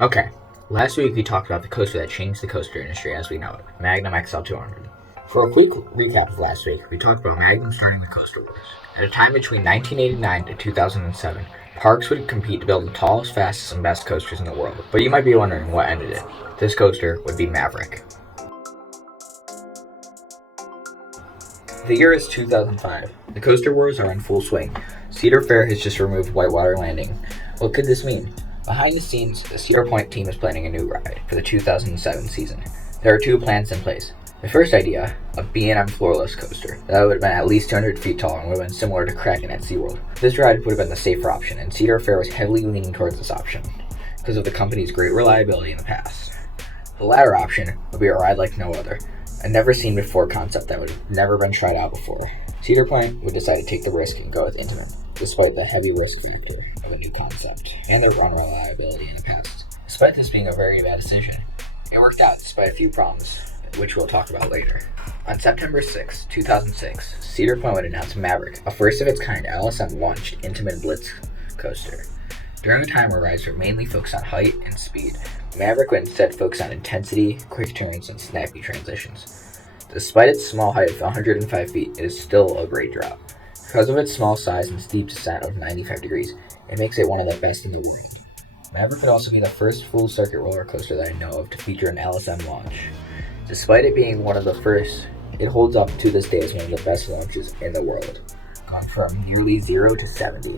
Okay, last week we talked about the coaster that changed the coaster industry as we know it, Magnum XL200. For a quick recap of last week, we talked about Magnum starting the coaster wars. At a time between 1989 to 2007, parks would compete to build the tallest, fastest, and best coasters in the world. But you might be wondering what ended it. This coaster would be Maverick. The year is 2005. The coaster wars are in full swing. Cedar Fair has just removed Whitewater Landing. What could this mean? Behind the scenes, the Cedar Point team is planning a new ride for the 2007 season. There are two plans in place. The first idea, a B&M floorless coaster. That would have been at least 200 feet tall and would have been similar to Kraken at SeaWorld. This ride would have been the safer option, and Cedar Fair was heavily leaning towards this option because of the company's great reliability in the past. The latter option would be a ride like no other, a never-seen-before concept that would have never been tried out before. Cedar Point would decide to take the risk and go with Intamin, despite the heavy risk factor of a new concept and their unreliability in the past. Despite this being a very bad decision, it worked out despite a few problems, which we'll talk about later. On September 6, 2006, Cedar Point would announce Maverick, a first-of-its-kind LSM-launched Intamin Blitz coaster. During a time where rides were mainly focused on height and speed, Maverick would instead focus on intensity, quick turns, and snappy transitions. Despite its small height of 105 feet, it is still a great drop. Because of its small size and steep descent of 95 degrees, it makes it one of the best in the world. Maverick would also be the first full-circuit roller coaster that I know of to feature an LSM launch. Despite it being one of the first, it holds up to this day as one of the best launches in the world, gone from nearly 0 to 70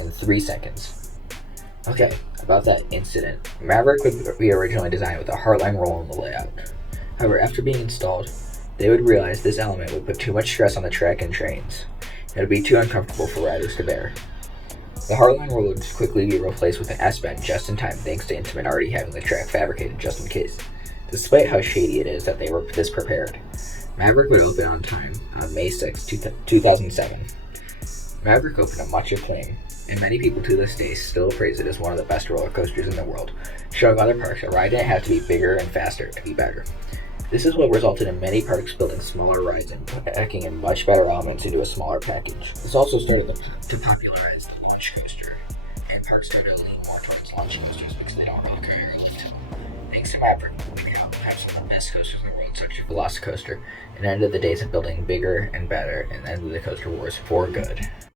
in 3 seconds. Okay, about that incident. Maverick would be originally designed with a heartline roll in the layout. However, after being installed, they would realize this element would put too much stress on the track and trains. It would be too uncomfortable for riders to bear. The heartline roll would quickly be replaced with an S-bend just in time thanks to Intamin already having the track fabricated just in case. Despite how shady it is that they were this prepared, Maverick would open on time on May 6, 2007. Maverick opened to much acclaim, and many people to this day still praise it as one of the best roller coasters in the world, showing other parks that ride didn't have to be bigger and faster to be better. This is what resulted in many parks building smaller rides and packing in much better elements into a smaller package. This also started to popularize the launch coaster, and parks started to lean more towards launch coasters because they don't really carry your lift. Thanks to Maverick, we now have some of the best coasters in the world, such as Velocicoaster, and ended the days of building bigger and better and ended the coaster wars for good.